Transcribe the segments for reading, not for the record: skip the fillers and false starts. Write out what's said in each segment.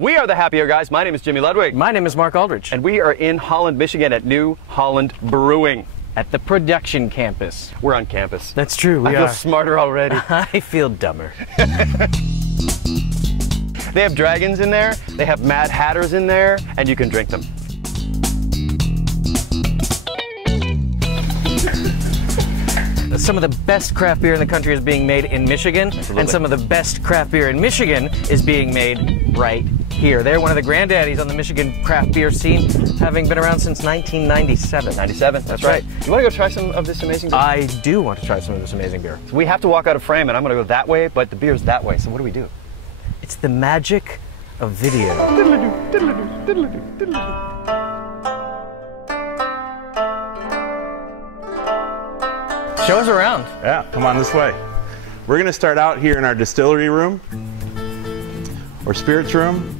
We are the Happier Guys. My name is Jimmy Ludwig. My name is Mark Aldridge. And we are in Holland, Michigan at New Holland Brewing. At the production campus. We're on campus. That's true, we I feel smarter already. I feel dumber. They have dragons in there, they have Mad Hatters in there, and you can drink them. Some of the best craft beer in the country is being made in Michigan, Absolutely. and some of the best craft beer in Michigan is being made right here. They're one of the granddaddies on the Michigan craft beer scene, having been around since 1997. 97, that's right. You want to go try some of this amazing beer? I do want to try some of this amazing beer. So we have to walk out of frame, and I'm going to go that way, but the beer's that way, so what do we do? It's the magic of video. Show us around. Yeah, come on this way. We're going to start out here in our distillery room, or spirits room.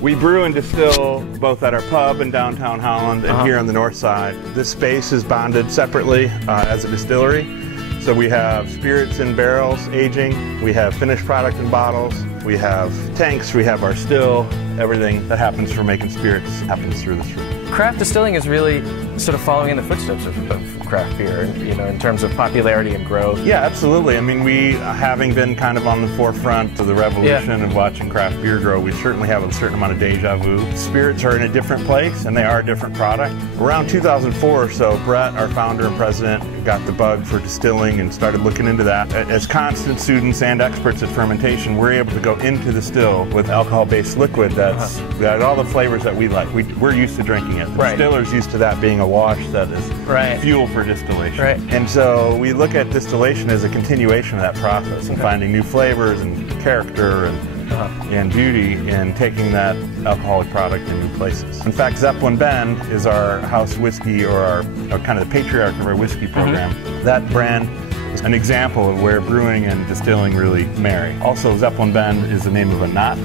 We brew and distill both at our pub in downtown Holland and here on the north side. This space is bonded separately as a distillery. So we have spirits in barrels aging, we have finished product in bottles, we have tanks, we have our still. Everything that happens for making spirits happens through this room. Craft distilling is really sort of following in the footsteps of craft beer, you know, in terms of popularity and growth. Yeah, absolutely. I mean, we, having been kind of on the forefront of the revolution of watching craft beer grow, we certainly have a certain amount of deja vu. Spirits are in a different place, and they are a different product. Around 2004 or so, Brett, our founder and president, got the bug for distilling and started looking into that. As constant students and experts at fermentation, we're able to go into the still with alcohol-based liquid that's got all the flavors that we like. We're used to drinking it. The distiller's used to that being a wash that is fuel for distillation. And so we look at distillation as a continuation of that process and finding new flavors and character and beauty in taking that alcoholic product in new places. In fact, Zeppelin Bend is our house whiskey, or our kind of the patriarch of our whiskey program. That brand is an example of where brewing and distilling really marry. Also, Zeppelin Bend is the name of a knot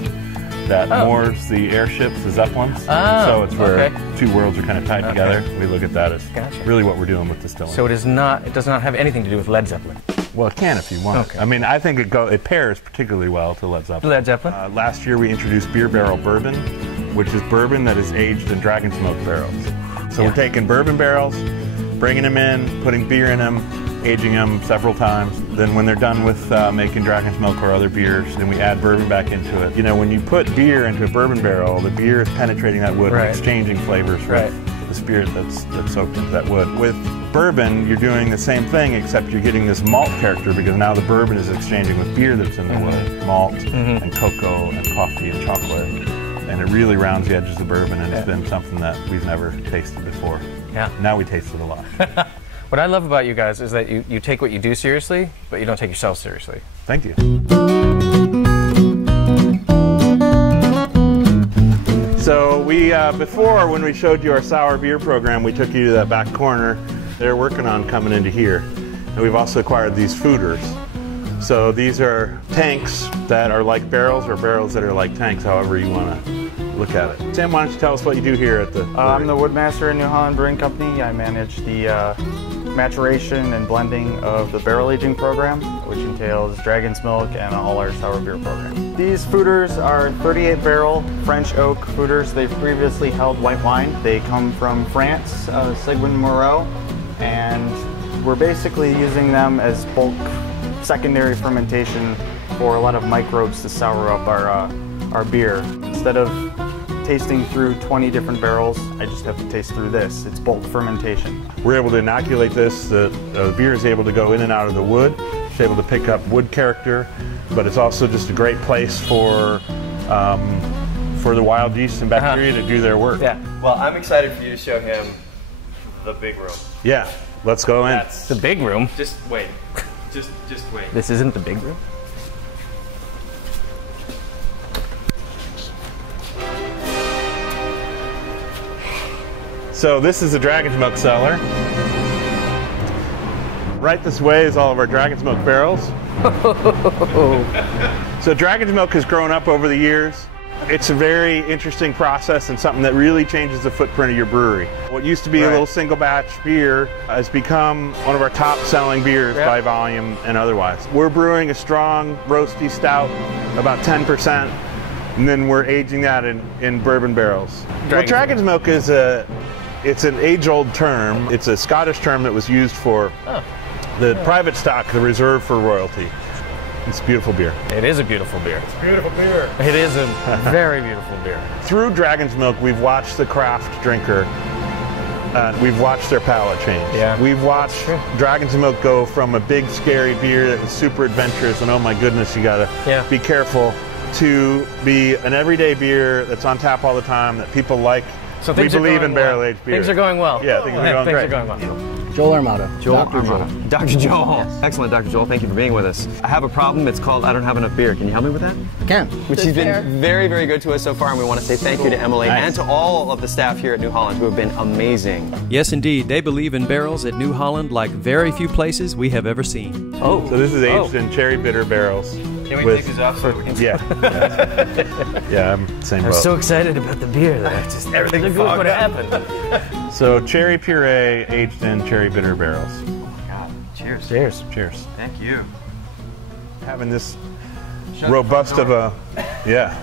that moors the airships, the Zeppelins. So it's where two worlds are kind of tied together. We look at that as really what we're doing with distilling. So it does not have anything to do with Led Zeppelin. Well, it can if you want. I mean, I think it pairs particularly well to Led Zeppelin. Led Zeppelin? Last year we introduced beer barrel bourbon, which is bourbon that is aged in dragon smoke barrels. So we're taking bourbon barrels, bringing them in, putting beer in them, aging them several times. Then when they're done with making dragon's milk or other beers, then we add bourbon back into it. You know, when you put beer into a bourbon barrel, the beer is penetrating that wood and exchanging flavors with the spirit that's soaked into that wood. With bourbon, you're doing the same thing, except you're getting this malt character because now the bourbon is exchanging with beer that's in the wood. Malt and cocoa and coffee and chocolate. And it really rounds the edges of the bourbon, and it's been something that we've never tasted before. Now we taste it a lot. What I love about you guys is that you take what you do seriously, but you don't take yourself seriously. Thank you. So we, before when we showed you our sour beer program, we took you to that back corner. They're working on coming into here. And we've also acquired these fooders. So these are tanks that are like barrels, or barrels that are like tanks, however you want to look at it. Sam, why don't you tell us what you do here at the I'm the woodmaster in New Holland Brewing Company. I manage the maturation and blending of the barrel aging program, which entails dragon's milk and all our sour beer program. These fooders are 38 barrel French oak fooders. They've previously held white wine. They come from France, Seguin Moreau, and we're basically using them as bulk secondary fermentation for a lot of microbes to sour up our beer. Instead of tasting through 20 different barrels, I just have to taste through this. It's bulk fermentation. We're able to inoculate this. The beer is able to go in and out of the wood. It's able to pick up wood character, but it's also just a great place for the wild yeast and bacteria to do their work. Well, I'm excited for you to show him the big room. Yeah, let's go in. That's the big room. Just wait. Just wait. This isn't the big room? So this is the dragon's milk cellar. Right this way is all of our dragon's milk barrels. So dragon's milk has grown up over the years. It's a very interesting process and something that really changes the footprint of your brewery. What used to be a little single batch beer has become one of our top selling beers by volume and otherwise. We're brewing a strong roasty stout, about 10%. And then we're aging that in bourbon barrels. Dragon's milk is it's an age-old term. It's a Scottish term that was used for the private stock, the reserve for royalty. It's beautiful beer. It is a beautiful beer. It's beautiful beer. It is a very beautiful beer. Through Dragon's Milk, we've watched the craft drinker. We've watched their palate change. Yeah. We've watched Dragon's Milk go from a big, scary beer that was super adventurous and oh my goodness, you gotta be careful, to be an everyday beer that's on tap all the time that people like. So we believe in barrel-aged beer. Things are going well. Yeah, things are going great. Things are going well. Joel Armato. Dr. Joel. Dr. Joel. Yes. Excellent, Dr. Joel. Thank you for being with us. I have a problem. It's called I don't have enough beer. Can you help me with that? I can. Which has been very, very good to us so far, and we want to say thank you to Emily and to all of the staff here at New Holland who have been amazing. Yes, indeed. They believe in barrels at New Holland like very few places we have ever seen. So this is aged in cherry bitter barrels. Can we take these off so we can... Yeah, I'm same boat. I'm so excited about the beer that I just everything fogged what happened. So cherry puree aged in cherry bitter barrels. Oh my God. Cheers. Cheers. Cheers. Thank you. Having this robust of a,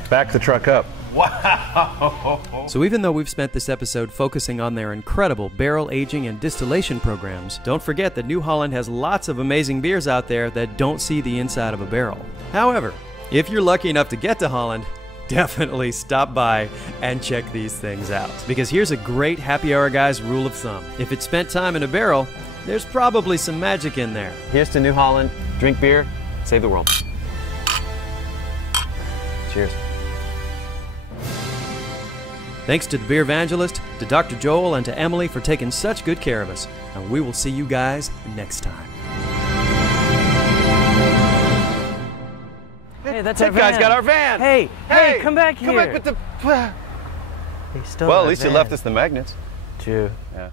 back the truck up. Wow! So even though we've spent this episode focusing on their incredible barrel aging and distillation programs, don't forget that New Holland has lots of amazing beers out there that don't see the inside of a barrel. However, if you're lucky enough to get to Holland, definitely stop by and check these things out. Because here's a great Happy Hour Guys rule of thumb. If it spent time in a barrel, there's probably some magic in there. Here's to New Holland. Drink beer, save the world. Cheers. Thanks to the Beer Evangelist, to Dr. Joel, and to Emily for taking such good care of us. And we will see you guys next time. Hey, that's That our van. guy's got our van. Hey, come back here. Come back with the... He stole Well, our at least you van. left us the magnets. True. Yeah.